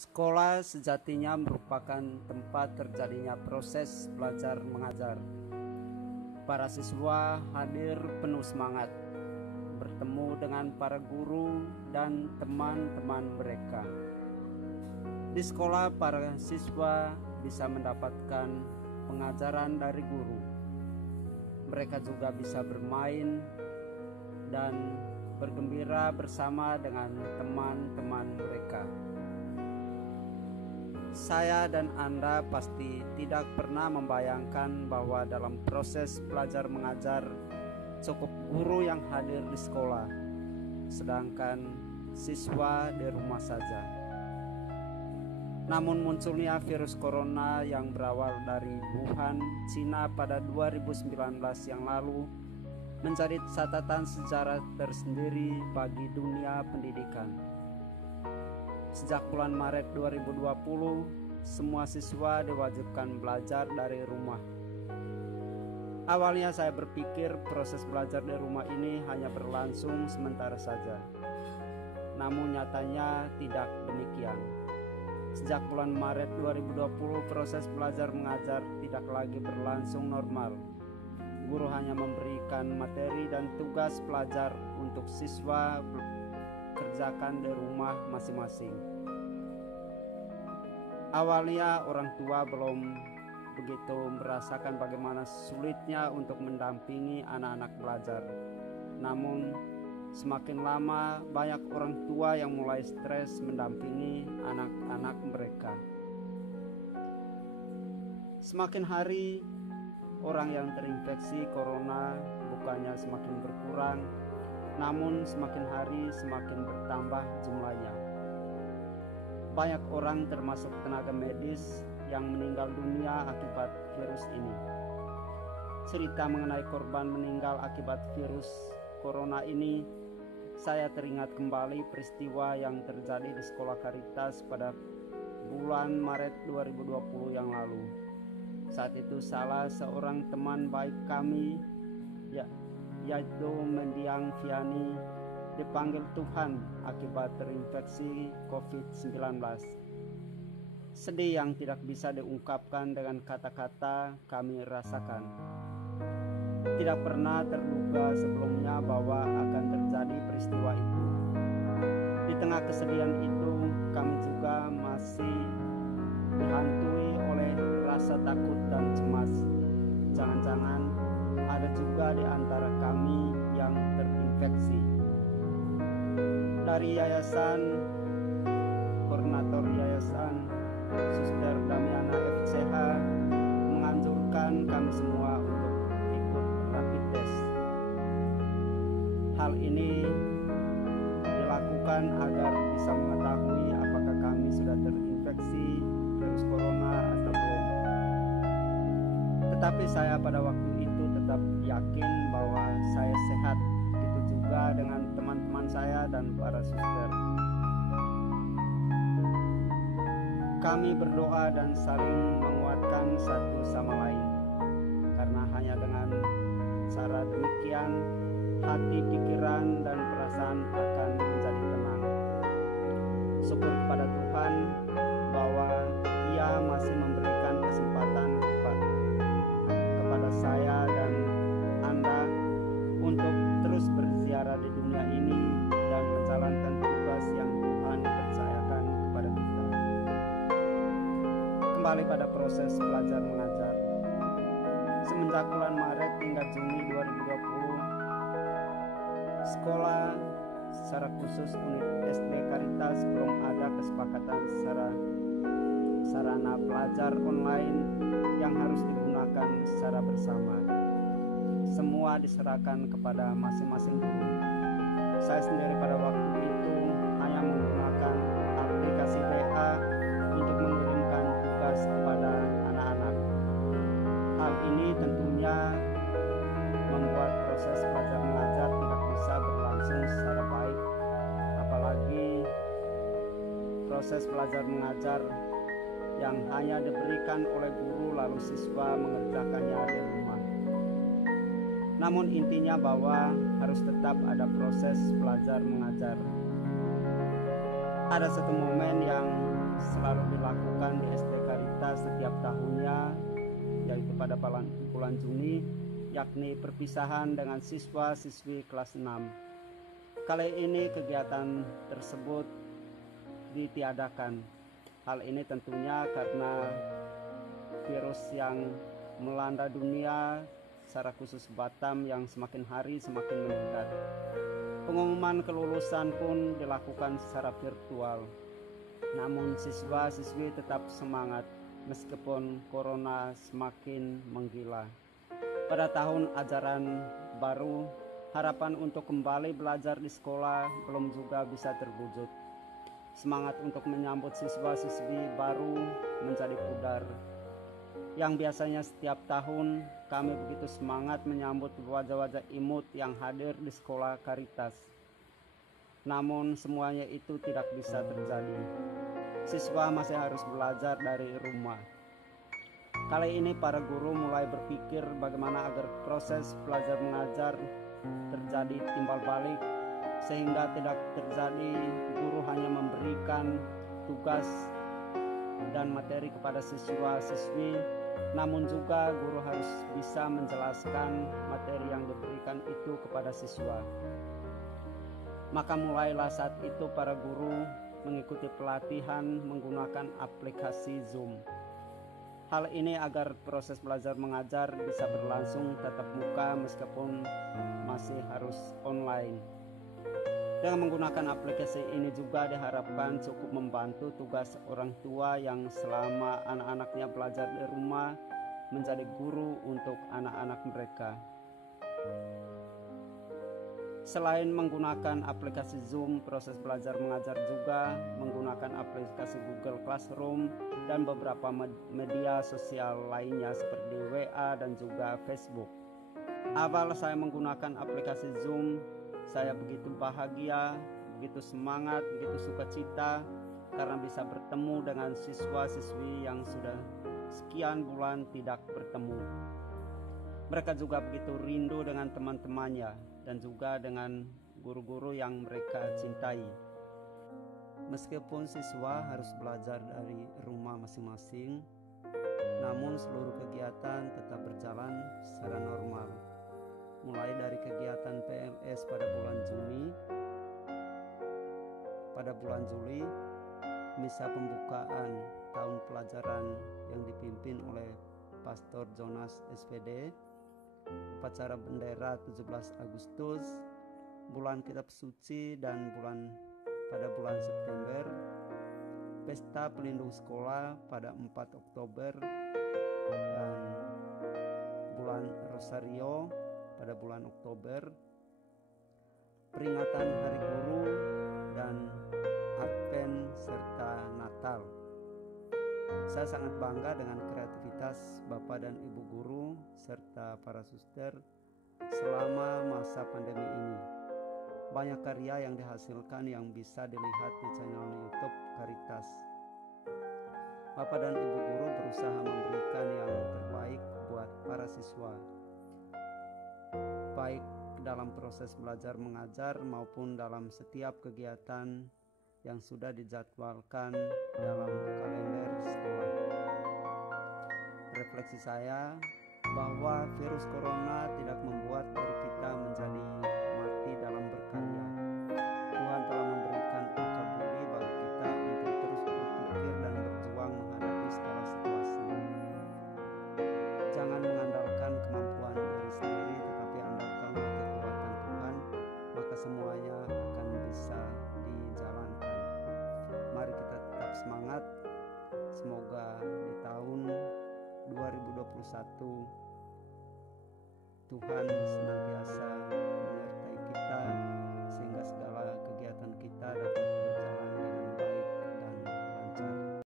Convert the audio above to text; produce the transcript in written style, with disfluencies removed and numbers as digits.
Sekolah sejatinya merupakan tempat terjadinya proses belajar mengajar. Para siswa hadir penuh semangat, bertemu dengan para guru dan teman-teman mereka. Di sekolah, para siswa bisa mendapatkan pengajaran dari guru. Mereka juga bisa bermain dan bergembira bersama dengan teman-teman mereka. Saya dan Anda pasti tidak pernah membayangkan bahwa dalam proses belajar mengajar cukup guru yang hadir di sekolah, sedangkan siswa di rumah saja. Namun munculnya virus corona yang berawal dari Wuhan, Cina pada 2019 yang lalu menjadi catatan sejarah tersendiri bagi dunia pendidikan. Sejak bulan Maret 2020, semua siswa diwajibkan belajar dari rumah. Awalnya saya berpikir proses belajar di rumah ini hanya berlangsung sementara saja. Namun nyatanya tidak demikian. Sejak bulan Maret 2020, proses belajar mengajar tidak lagi berlangsung normal. Guru hanya memberikan materi dan tugas pelajar untuk siswa kerjakan di rumah masing-masing. Awalnya orang tua belum begitu merasakan bagaimana sulitnya untuk mendampingi anak-anak belajar. Namun semakin lama banyak orang tua yang mulai stres mendampingi anak-anak mereka. Semakin hari orang yang terinfeksi corona bukannya semakin berkurang, namun semakin hari semakin bertambah jumlahnya. Banyak orang termasuk tenaga medis yang meninggal dunia akibat virus ini. Cerita mengenai korban meninggal akibat virus corona ini, saya teringat kembali peristiwa yang terjadi di Sekolah Caritas pada bulan Maret 2020 yang lalu. Saat itu salah seorang teman baik kami, yaitu Mendiang Viani, dipanggil Tuhan akibat terinfeksi COVID-19. Sedih yang tidak bisa diungkapkan dengan kata-kata kami rasakan. Tidak pernah terduga sebelumnya bahwa akan terjadi peristiwa itu. Di tengah kesedihan itu, kami juga masih dihantui oleh rasa takut dan cemas. Jangan-jangan ada juga di antara kami yang terinfeksi. Dari yayasan, koordinator yayasan, Suster Damiana FCH menganjurkan kami semua untuk ikut rapid test. Hal ini dilakukan agar bisa mengetahui apakah kami sudah terinfeksi virus corona atau belum. Tetapi saya pada waktu itu tetap yakin bahwa saya sehat. Begitu juga dengan teman-teman saya dan para suster. Kami berdoa dan saling menguatkan satu sama lain, karena hanya dengan cara demikian hati, pikiran, dan perasaan akan menjadi tenang. Syukur kepada Tuhan bahwa Ia masih memberikan kesempatan kepada saya dan Anda untuk terus berziarah di dunia ini dan menjalankan tugas yang Tuhan percayakan kepada kita. Kembali pada proses belajar mengajar. Semenjak bulan Maret hingga Juni 2020, sekolah secara khusus unit SD Caritas belum ada kesepakatan sarana belajar online yang harus digunakan secara bersama. Semua diserahkan kepada masing-masing guru. Saya sendiri pada waktu itu hanya menggunakan aplikasi WA untuk mengirimkan tugas kepada anak-anak. Hal ini tentunya membuat proses belajar mengajar tidak bisa berlangsung secara baik, apalagi proses belajar mengajar yang hanya diberikan oleh guru lalu siswa mengerjakannya di rumah. Namun intinya bahwa harus tetap ada proses belajar mengajar. Ada satu momen yang pada bulan Juni, yakni perpisahan dengan siswa-siswi kelas 6. Kali ini kegiatan tersebut ditiadakan. Hal ini tentunya karena virus yang melanda dunia, secara khusus Batam, yang semakin hari semakin meningkat. Pengumuman kelulusan pun dilakukan secara virtual. Namun siswa-siswi tetap semangat meskipun corona semakin menggila. Pada tahun ajaran baru, harapan untuk kembali belajar di sekolah belum juga bisa terwujud. Semangat untuk menyambut siswa-siswi baru menjadi pudar. Yang biasanya setiap tahun kami begitu semangat menyambut wajah-wajah imut yang hadir di sekolah Caritas. Namun semuanya itu tidak bisa terjadi. Siswa masih harus belajar dari rumah. Kali ini para guru mulai berpikir bagaimana agar proses belajar mengajar terjadi timbal balik, sehingga tidak terjadi guru hanya memberikan tugas dan materi kepada siswa-siswi, namun juga guru harus bisa menjelaskan materi yang diberikan itu kepada siswa. Maka mulailah saat itu para guru mengikuti pelatihan menggunakan aplikasi Zoom. Hal ini agar proses belajar mengajar bisa berlangsung tatap muka meskipun masih harus online. Dengan menggunakan aplikasi ini juga diharapkan cukup membantu tugas orang tua yang selama anak-anaknya belajar di rumah menjadi guru untuk anak-anak mereka. Selain menggunakan aplikasi Zoom, proses belajar mengajar juga menggunakan aplikasi Google Classroom dan beberapa media sosial lainnya seperti WA dan juga Facebook. Awal saya menggunakan aplikasi Zoom, saya begitu bahagia, begitu semangat, begitu sukacita karena bisa bertemu dengan siswa-siswi yang sudah sekian bulan tidak bertemu. Mereka juga begitu rindu dengan teman-temannya dan juga dengan guru-guru yang mereka cintai. Meskipun siswa harus belajar dari rumah masing-masing, namun seluruh kegiatan tetap berjalan secara normal. Mulai dari kegiatan PMS pada bulan Juni, pada bulan Juli, misa pembukaan tahun pelajaran yang dipimpin oleh Pastor Jonas SPD, upacara bendera 17 Agustus, bulan kitab suci, dan pada bulan September, pesta pelindung sekolah pada 4 Oktober, dan bulan Rosario pada bulan Oktober, peringatan Hari Guru, dan Advent serta Natal. Saya sangat bangga dengan kreativitas Bapak dan Ibu guru serta para suster selama masa pandemi ini. Banyak karya yang dihasilkan yang bisa dilihat di channel YouTube Caritas. Bapak dan Ibu guru berusaha memberikan yang terbaik buat para siswa, baik dalam proses belajar mengajar maupun dalam setiap kegiatan yang sudah dijadwalkan dalam kalender sekolah. Refleksi saya bahwa virus corona tidak membuat diri kita menjadi mati dalam berkarya. Tuhan telah memberikan akal budi bagi kita untuk terus berpikir dan berjuang menghadapi segala situasi. Jangan mengandalkan kemampuan diri sendiri, tetapi andalkanlah kekuatan Tuhan, maka semuanya akan bisa dijalankan. Mari kita tetap semangat. Semoga di tahun 2021 Tuhan senantiasa